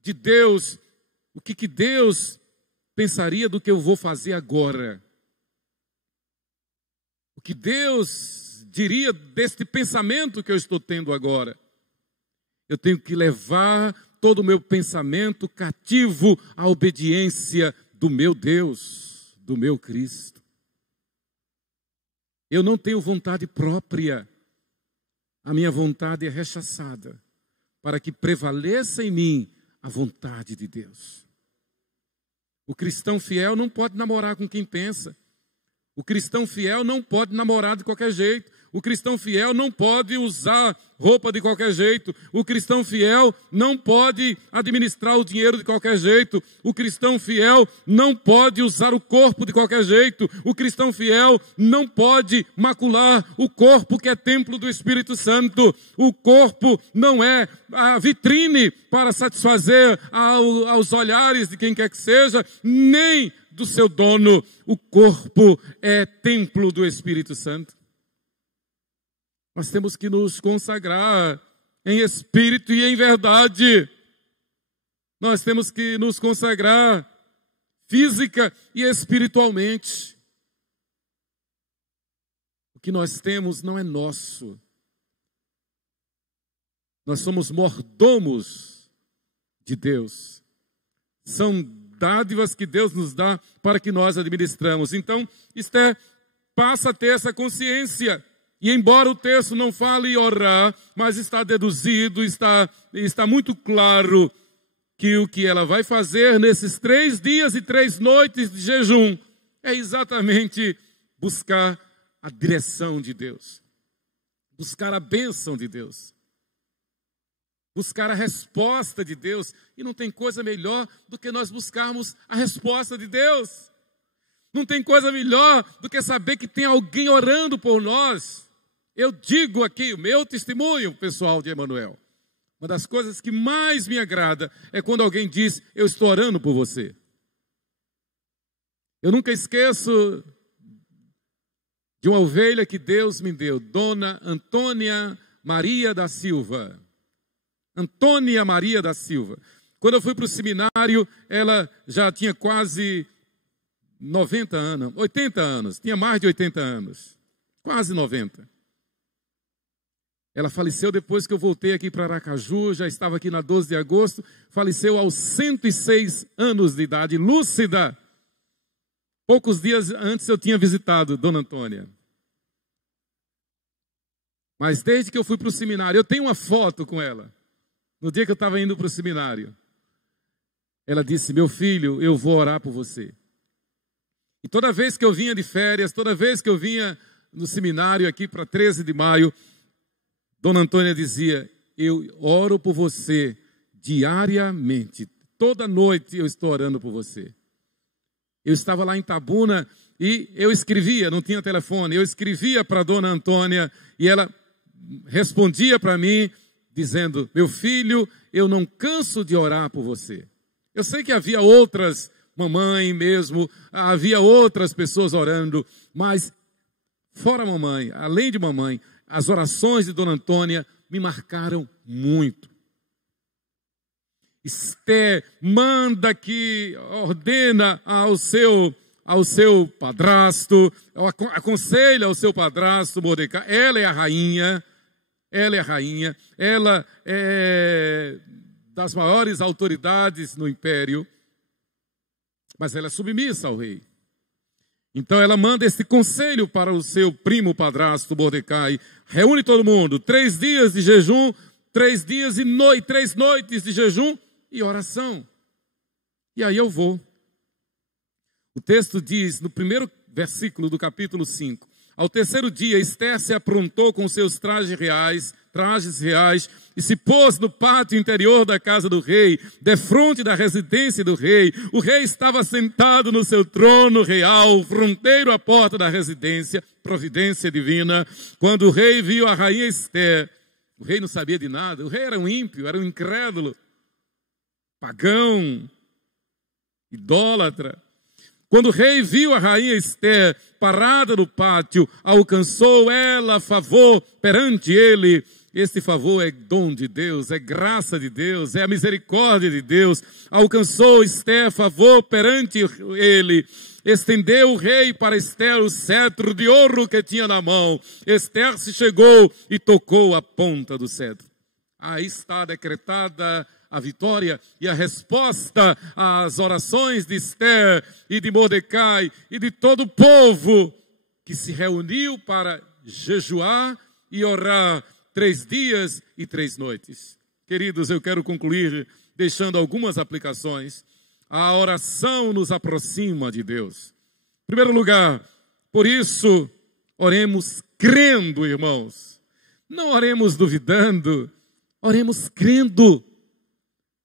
de Deus, o que Deus pensaria do que eu vou fazer agora? O que Deus diria deste pensamento que eu estou tendo agora? Eu tenho que levar todo o meu pensamento cativo à obediência do meu Deus, do meu Cristo. Eu não tenho vontade própria. A minha vontade é rechaçada para que prevaleça em mim a vontade de Deus. O cristão fiel não pode namorar com quem pensa. O cristão fiel não pode namorar de qualquer jeito. O cristão fiel não pode usar roupa de qualquer jeito. O cristão fiel não pode administrar o dinheiro de qualquer jeito. O cristão fiel não pode usar o corpo de qualquer jeito. O cristão fiel não pode macular o corpo que é templo do Espírito Santo. O corpo não é a vitrine para satisfazer aos olhares de quem quer que seja, nem do seu dono. O corpo é templo do Espírito Santo. Nós temos que nos consagrar em espírito e em verdade. Nós temos que nos consagrar física e espiritualmente. O que nós temos não é nosso. Nós somos mordomos de Deus. São dádivas que Deus nos dá para que nós administramos. Então, Esther passa a ter essa consciência. E embora o texto não fale orar, mas está deduzido, está muito claro que o que ela vai fazer nesses 3 dias e 3 noites de jejum é exatamente buscar a direção de Deus, buscar a bênção de Deus, buscar a resposta de Deus. E não tem coisa melhor do que nós buscarmos a resposta de Deus. Não tem coisa melhor do que saber que tem alguém orando por nós. Eu digo aqui o meu testemunho, pessoal de Emanuel. Uma das coisas que mais me agrada é quando alguém diz: eu estou orando por você. Eu nunca esqueço de uma ovelha que Deus me deu, Dona Antônia Maria da Silva. Antônia Maria da Silva. Quando eu fui para o seminário, ela já tinha quase 90 anos, 80 anos, tinha mais de 80 anos, quase 90. Ela faleceu depois que eu voltei aqui para Aracaju, já estava aqui na 12 de agosto, faleceu aos 106 anos de idade, lúcida. Poucos dias antes eu tinha visitado Dona Antônia. Mas desde que eu fui para o seminário, eu tenho uma foto com ela. No dia que eu estava indo para o seminário, ela disse: meu filho, eu vou orar por você. E toda vez que eu vinha de férias, toda vez que eu vinha no seminário aqui para 13 de maio, Dona Antônia dizia: eu oro por você diariamente. Toda noite eu estou orando por você. Eu estava lá em Itabuna e eu escrevia, não tinha telefone, eu escrevia para Dona Antônia e ela respondia para mim dizendo: meu filho, eu não canso de orar por você. Eu sei que havia outras, mamãe mesmo, havia outras pessoas orando, mas fora mamãe, além de mamãe, as orações de Dona Antônia me marcaram muito. Esther manda que ordena ao seu padrasto, aconselha ao seu padrasto Mordecai. Ela é a rainha, ela é das maiores autoridades no império, mas ela é submissa ao rei. Então ela manda esse conselho para o seu primo padrasto Mordecai: reúne todo mundo, 3 dias de jejum, 3 dias e 3 noites de jejum e oração. E aí eu vou. O texto diz, no primeiro versículo do capítulo 5, ao 3º dia, Esther se aprontou com seus trajes reais, e se pôs no pátio interior da casa do rei, defronte da residência do rei. O rei estava sentado no seu trono real, fronteiro à porta da residência, providência divina. Quando o rei viu a rainha Esther, o rei não sabia de nada, o rei era um ímpio, era um incrédulo, pagão, idólatra. Quando o rei viu a rainha Esther parada no pátio, alcançou ela favor perante ele. Este favor é dom de Deus, é graça de Deus, é a misericórdia de Deus. Alcançou Esther favor perante ele. Estendeu o rei para Esther o cetro de ouro que tinha na mão. Esther se chegou e tocou a ponta do cetro. Aí está decretada a vitória e a resposta às orações de Esther e de Mordecai e de todo o povo que se reuniu para jejuar e orar 3 dias e 3 noites. Queridos, eu quero concluir deixando algumas aplicações. A oração nos aproxima de Deus. Em primeiro lugar, por isso, Oremos crendo, irmãos. Não oremos duvidando, oremos crendo.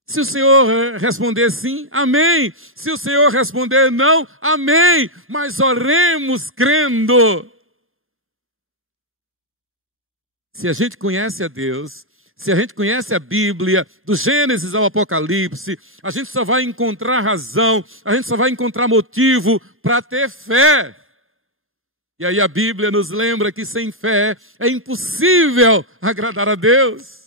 Se o Senhor responder sim, amém. Se o Senhor responder não, amém. Mas oremos crendo. Se a gente conhece a Deus, se a gente conhece a Bíblia, do Gênesis ao Apocalipse, a gente só vai encontrar razão, a gente só vai encontrar motivo para ter fé. E aí a Bíblia nos lembra que sem fé é impossível agradar a Deus.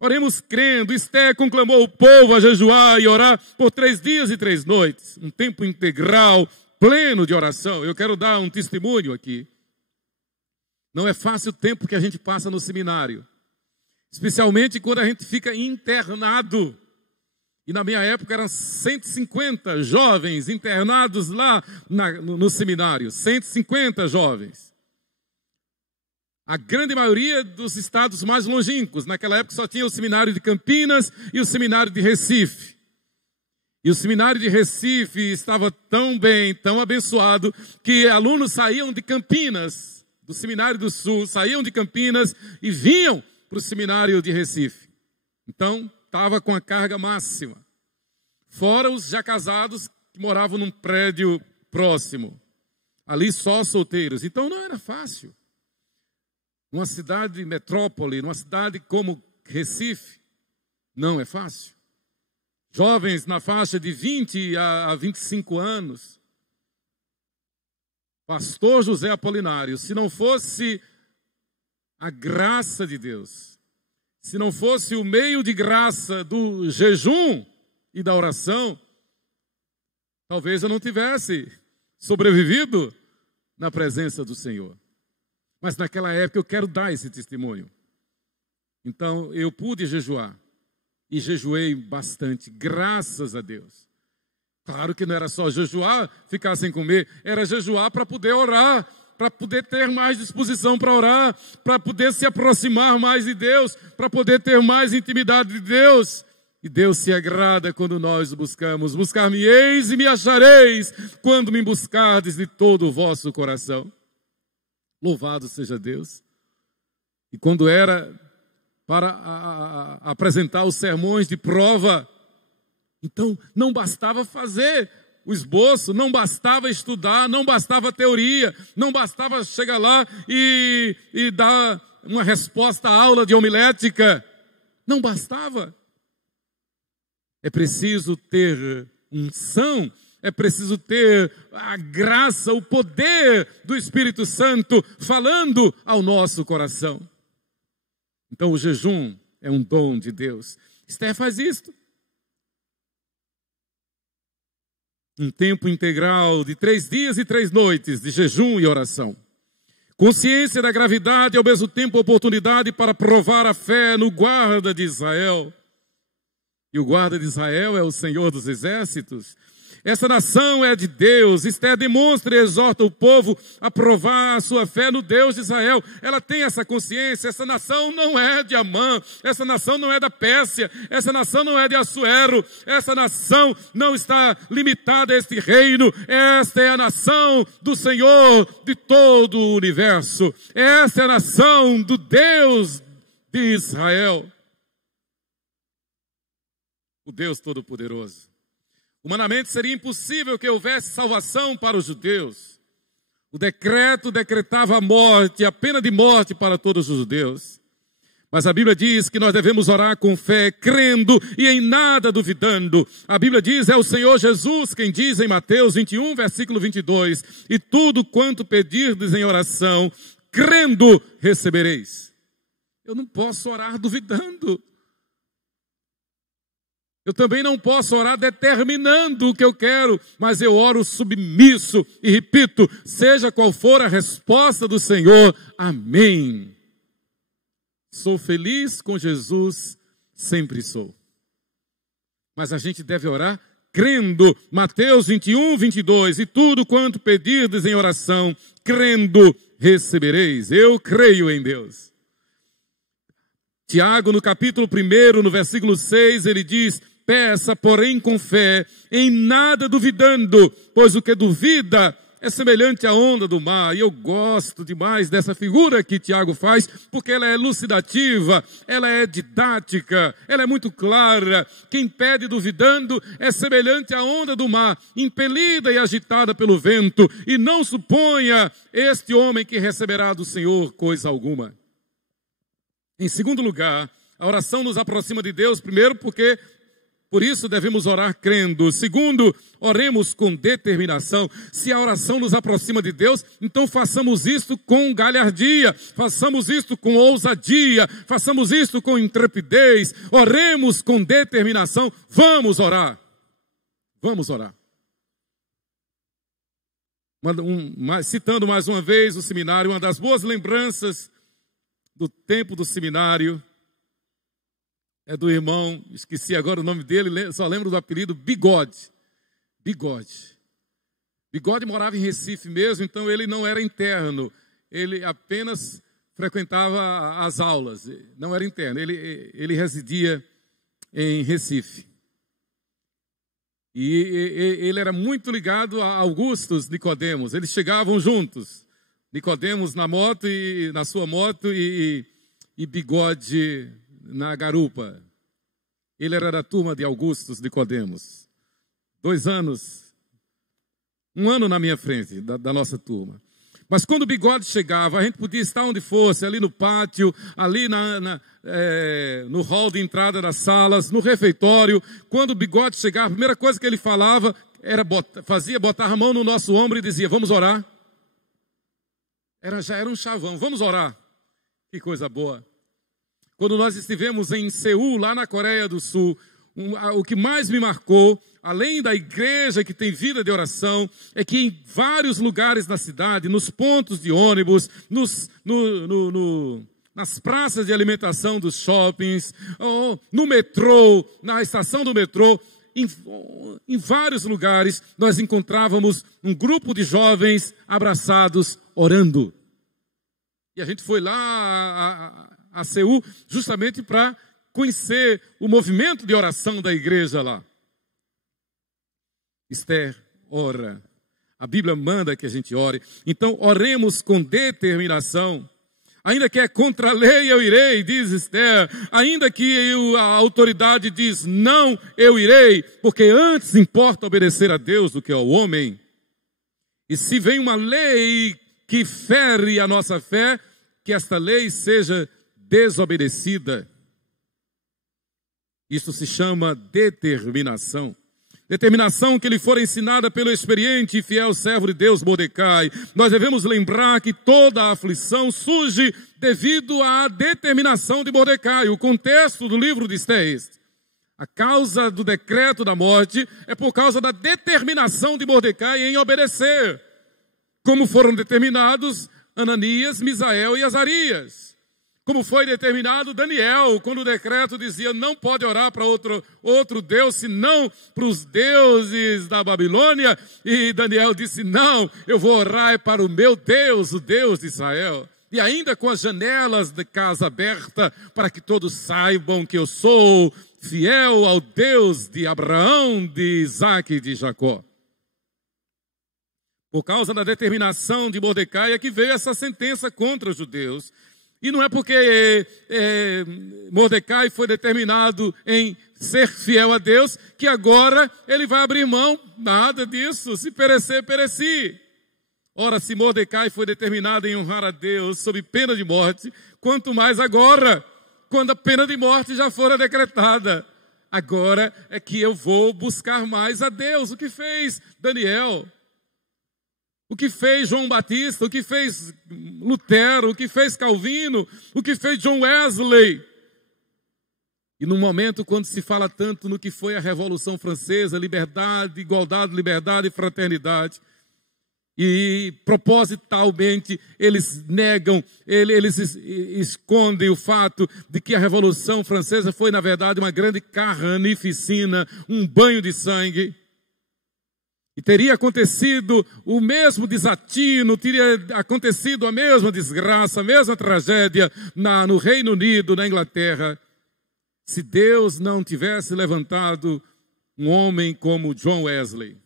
Oremos crendo. Esté conclamou o povo a jejuar e orar por 3 dias e 3 noites. Um tempo integral, pleno de oração. Eu quero dar um testemunho aqui. Não é fácil o tempo que a gente passa no seminário. Especialmente quando a gente fica internado. E na minha época eram 150 jovens internados lá no seminário. 150 jovens. A grande maioria dos estados mais longínquos. Naquela época só tinha o seminário de Campinas e o seminário de Recife. E o seminário de Recife estava tão bem, tão abençoado, que alunos saíam de Campinas, do seminário do Sul, saíam de Campinas e vinham para o seminário de Recife. Então, estava com a carga máxima. Fora os já casados que moravam num prédio próximo. Ali só solteiros. Então, não era fácil. Numa cidade metrópole, numa cidade como Recife, não é fácil. Jovens na faixa de 20 a 25 anos. Pastor José Apolinário, se não fosse a graça de Deus, se não fosse o meio de graça do jejum e da oração, talvez eu não tivesse sobrevivido na presença do Senhor. Mas naquela época eu quero dar esse testemunho. Então eu pude jejuar. E jejuei bastante, graças a Deus. Claro que não era só jejuar, ficar sem comer. Era jejuar para poder orar, para poder ter mais disposição para orar, para poder se aproximar mais de Deus, para poder ter mais intimidade de Deus. E Deus se agrada quando nós o buscamos. Buscar-me-eis e me achareis, quando me buscardes de todo o vosso coração. Louvado seja Deus. E quando era para apresentar os sermões de prova, então não bastava fazer o esboço, não bastava estudar, não bastava teoria, não bastava chegar lá e dar uma resposta à aula de homilética. Não bastava. É preciso ter unção, é preciso ter a graça, o poder do Espírito Santo falando ao nosso coração. Então o jejum é um dom de Deus. Esther faz isto. Um tempo integral de 3 dias e 3 noites de jejum e oração. Consciência da gravidade e ao mesmo tempo oportunidade para provar a fé no guarda de Israel. E o guarda de Israel é o Senhor dos exércitos. Essa nação é de Deus. Esther demonstra e exorta o povo a provar a sua fé no Deus de Israel. Ela tem essa consciência. Essa nação não é de Amã. Essa nação não é da Pérsia. Essa nação não é de Assuero. Essa nação não está limitada a este reino. Esta é a nação do Senhor de todo o universo. Esta é a nação do Deus de Israel. O Deus Todo-Poderoso. Humanamente seria impossível que houvesse salvação para os judeus. O decreto decretava a morte, a pena de morte para todos os judeus. Mas a Bíblia diz que nós devemos orar com fé, crendo e em nada duvidando. A Bíblia diz, é o Senhor Jesus quem diz em Mateus 21, versículo 22, e tudo quanto pedirdes em oração, crendo, recebereis. Eu não posso orar duvidando. Eu também não posso orar determinando o que eu quero, mas eu oro submisso e repito, seja qual for a resposta do Senhor, amém. Sou feliz com Jesus, sempre sou. Mas a gente deve orar crendo, Mateus 21, 22, e tudo quanto pedirdes em oração, crendo, recebereis. Eu creio em Deus. Tiago, no capítulo 1, no versículo 6, ele diz, peça, porém, com fé, em nada duvidando, pois o que duvida é semelhante à onda do mar, e eu gosto demais dessa figura que Tiago faz, porque ela é elucidativa, ela é didática, ela é muito clara. Quem pede duvidando é semelhante à onda do mar, impelida e agitada pelo vento, e não suponha este homem que receberá do Senhor coisa alguma. Em segundo lugar, a oração nos aproxima de Deus, primeiro porque por isso devemos orar crendo. Segundo, oremos com determinação. Se a oração nos aproxima de Deus, então façamos isto com galhardia, façamos isto com ousadia, façamos isto com intrepidez, oremos com determinação. Vamos orar. Vamos orar. Citando mais uma vez o seminário, uma das boas lembranças do tempo do seminário é do irmão, esqueci agora o nome dele, só lembro do apelido, Bigode. Bigode. Bigode morava em Recife mesmo, então ele não era interno, ele apenas frequentava as aulas, não era interno, ele residia em Recife. E ele era muito ligado a Augustus Nicodemos, eles chegavam juntos, Nicodemos na sua moto e Bigode na garupa. Ele era da turma de Augustus Nicodemos. 2 anos, 1 ano na minha frente, da nossa turma. Mas quando o Bigode chegava, a gente podia estar onde fosse, ali no pátio, ali no hall de entrada das salas, no refeitório. Quando o Bigode chegava, a primeira coisa que ele falava botar a mão no nosso ombro e dizia: vamos orar. Já era um chavão, vamos orar. Que coisa boa. Quando nós estivemos em Seul, lá na Coreia do Sul, o que mais me marcou, além da igreja que tem vida de oração, é que em vários lugares da cidade, nos pontos de ônibus, nas praças de alimentação dos shoppings, no metrô, na estação do metrô, em vários lugares, nós encontrávamos um grupo de jovens abraçados, orando. E a gente foi lá a Seul justamente para conhecer o movimento de oração da igreja lá. Esther ora. A Bíblia manda que a gente ore. Então, oremos com determinação. Ainda que é contra a lei, eu irei, diz Esther. Ainda que a autoridade diz, não, eu irei. Porque antes importa obedecer a Deus do que ao homem. E se vem uma lei que fere a nossa fé, que esta lei seja desobedecida. Isso se chama determinação. Determinação que lhe for ensinada pelo experiente e fiel servo de Deus, Mordecai. Nós devemos lembrar que toda a aflição surge devido à determinação de Mordecai. O contexto do livro de Esther é este. A causa do decreto da morte é por causa da determinação de Mordecai em obedecer. Como foram determinados Ananias, Misael e Azarias. Como foi determinado Daniel, quando o decreto dizia não pode orar para outro Deus, senão para os deuses da Babilônia. E Daniel disse, não, eu vou orar para o meu Deus, o Deus de Israel. E ainda com as janelas de casa aberta, para que todos saibam que eu sou fiel ao Deus de Abraão, de Isaque e de Jacó. Por causa da determinação de Mordecai é que veio essa sentença contra os judeus. E não é porque Mordecai foi determinado em ser fiel a Deus, que agora ele vai abrir mão, nada disso, se perecer, pereci. Ora, se Mordecai foi determinado em honrar a Deus sob pena de morte, quanto mais agora, quando a pena de morte já fora decretada. Agora é que eu vou buscar mais a Deus. O que fez Daniel? O que fez João Batista, o que fez Lutero, o que fez Calvino, o que fez John Wesley. E no momento quando se fala tanto no que foi a Revolução Francesa, liberdade, igualdade, liberdade e fraternidade, e propositalmente eles negam, eles escondem o fato de que a Revolução Francesa foi na verdade uma grande carnificina, um banho de sangue. E teria acontecido o mesmo desatino, teria acontecido a mesma desgraça, a mesma tragédia no Reino Unido, na Inglaterra, se Deus não tivesse levantado um homem como John Wesley.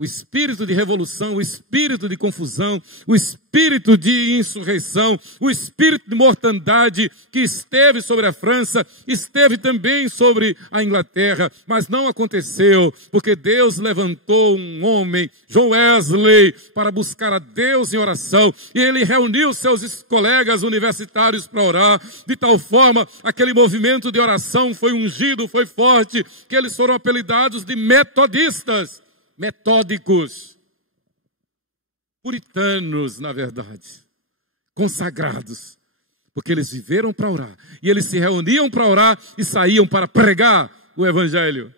O espírito de revolução, o espírito de confusão, o espírito de insurreição, o espírito de mortandade que esteve sobre a França, esteve também sobre a Inglaterra, mas não aconteceu, porque Deus levantou um homem, John Wesley, para buscar a Deus em oração, e ele reuniu seus colegas universitários para orar, de tal forma, aquele movimento de oração foi ungido, foi forte, que eles foram apelidados de metodistas. Metódicos, puritanos, na verdade, consagrados, porque eles viveram para orar, e eles se reuniam para orar e saíam para pregar o Evangelho.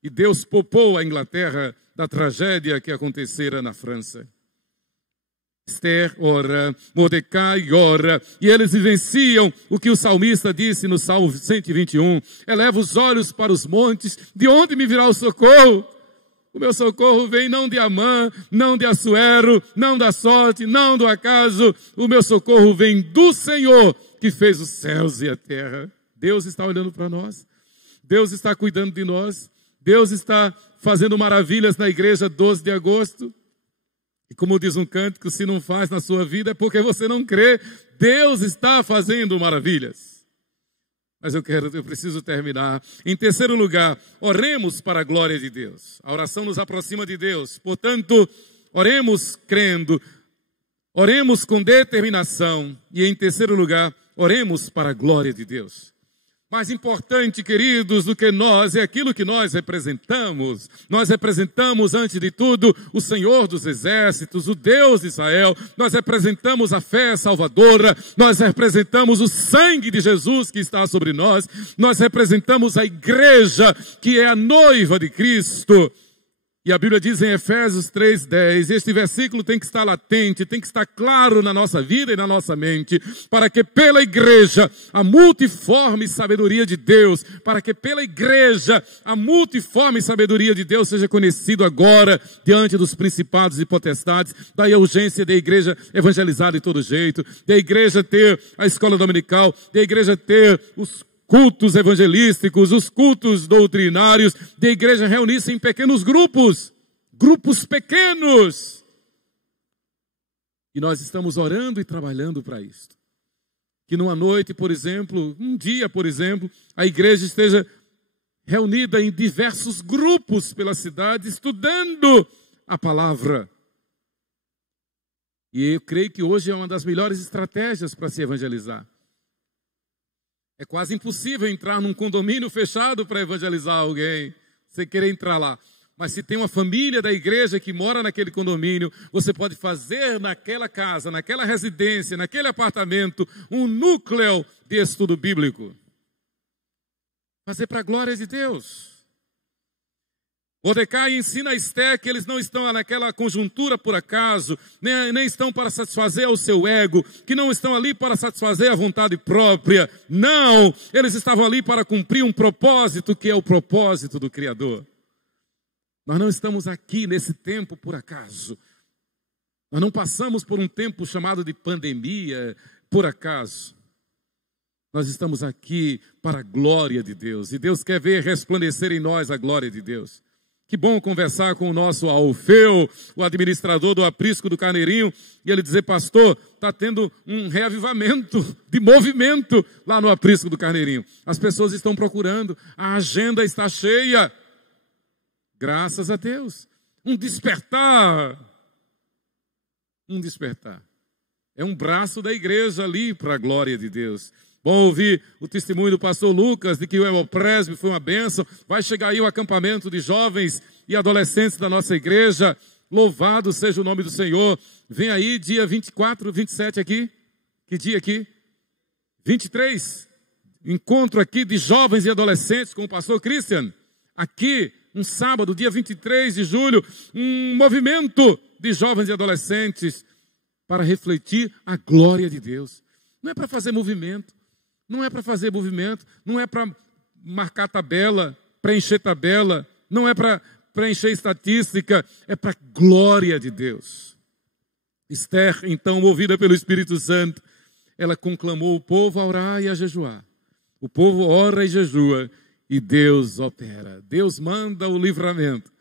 E Deus poupou a Inglaterra da tragédia que acontecera na França. Esther ora, Mordecai ora, e eles vivenciam o que o salmista disse no Salmo 121, eleva os olhos para os montes, de onde me virá o socorro? O meu socorro vem não de Amã, não de Assuero, não da sorte, não do acaso. O meu socorro vem do Senhor, que fez os céus e a terra. Deus está olhando para nós. Deus está cuidando de nós. Deus está fazendo maravilhas na igreja 12 de agosto. E como diz um cântico, se não faz na sua vida é porque você não crê. Deus está fazendo maravilhas. Mas eu preciso terminar. Em terceiro lugar, oremos para a glória de Deus. A oração nos aproxima de Deus. Portanto, oremos crendo, oremos com determinação. E em terceiro lugar, oremos para a glória de Deus. Mais importante, queridos, do que nós, é aquilo que nós representamos. Nós representamos, antes de tudo, o Senhor dos Exércitos, o Deus de Israel. Nós representamos a fé salvadora. Nós representamos o sangue de Jesus que está sobre nós. Nós representamos a igreja, que é a noiva de Cristo. E a Bíblia diz em Efésios 3:10, este versículo tem que estar latente, tem que estar claro na nossa vida e na nossa mente, para que pela igreja a multiforme sabedoria de Deus, para que pela igreja a multiforme sabedoria de Deus seja conhecido agora diante dos principados e potestades. Daí a urgência da igreja evangelizar de todo jeito, da igreja ter a escola dominical, da igreja ter os cultos evangelísticos, os cultos doutrinários, da igreja reunir-se em pequenos grupos, grupos pequenos. E nós estamos orando e trabalhando para isso. Que numa noite, por exemplo, um dia, por exemplo, a igreja esteja reunida em diversos grupos pela cidade, estudando a palavra. E eu creio que hoje é uma das melhores estratégias para se evangelizar. É quase impossível entrar num condomínio fechado para evangelizar alguém, você querer entrar lá. Mas se tem uma família da igreja que mora naquele condomínio, você pode fazer naquela casa, naquela residência, naquele apartamento, um núcleo de estudo bíblico. Fazer para a glória de Deus. Mordecai ensina a Esther que eles não estão naquela conjuntura por acaso, nem estão para satisfazer o seu ego, que não estão ali para satisfazer a vontade própria. Não, eles estavam ali para cumprir um propósito, que é o propósito do Criador. Nós não estamos aqui nesse tempo por acaso. Nós não passamos por um tempo chamado de pandemia por acaso. Nós estamos aqui para a glória de Deus, e Deus quer ver resplandecer em nós a glória de Deus. Que bom conversar com o nosso Alfeu, o administrador do aprisco do Carneirinho, e ele dizer, pastor, está tendo um reavivamento de movimento lá no aprisco do Carneirinho. As pessoas estão procurando, a agenda está cheia. Graças a Deus. Um despertar. Um despertar. É um braço da igreja ali para a glória de Deus. Bom ouvir o testemunho do pastor Lucas, de que o Hemopresbe foi uma bênção. Vai chegar aí o acampamento de jovens e adolescentes da nossa igreja. Louvado seja o nome do Senhor. Vem aí dia 24, 27 aqui. Que dia aqui? 23. Encontro aqui de jovens e adolescentes com o pastor Christian. Aqui, um sábado, dia 23 de julho. Um movimento de jovens e adolescentes para refletir a glória de Deus. Não é para fazer movimento. Não é para fazer movimento, não é para marcar tabela, preencher tabela, não é para preencher estatística, é para a glória de Deus. Esther, então, movida pelo Espírito Santo, ela conclamou o povo a orar e a jejuar. O povo ora e jejua e Deus opera. Deus manda o livramento.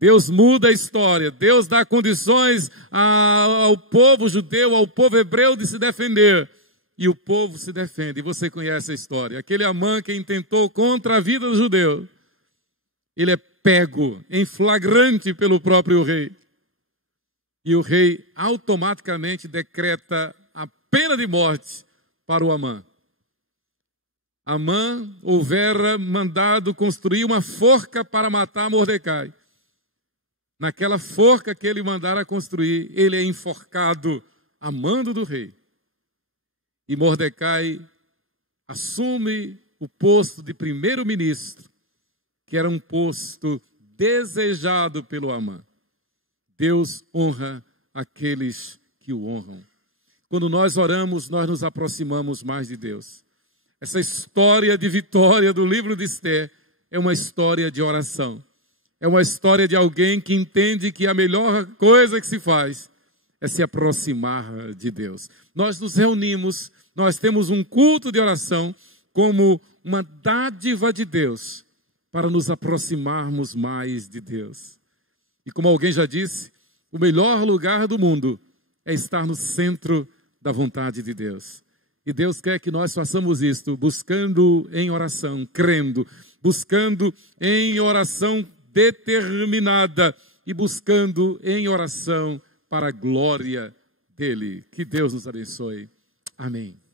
Deus muda a história, Deus dá condições ao povo judeu, ao povo hebreu de se defender. E o povo se defende, e você conhece a história. Aquele Amã que intentou contra a vida do judeu, ele é pego em flagrante pelo próprio rei. E o rei automaticamente decreta a pena de morte para o Amã. Amã houvera mandado construir uma forca para matar Mordecai. Naquela forca que ele mandara construir, ele é enforcado a mando do rei. E Mordecai assume o posto de primeiro-ministro, que era um posto desejado pelo Amã. Deus honra aqueles que o honram. Quando nós oramos, nós nos aproximamos mais de Deus. Essa história de vitória do livro de Esther é uma história de oração. É uma história de alguém que entende que a melhor coisa que se faz é se aproximar de Deus. Nós nos reunimos, nós temos um culto de oração como uma dádiva de Deus para nos aproximarmos mais de Deus. E como alguém já disse, o melhor lugar do mundo é estar no centro da vontade de Deus. E Deus quer que nós façamos isto, buscando em oração, crendo, buscando em oração determinada e buscando em oração para a glória dele. Que Deus nos abençoe. Amém.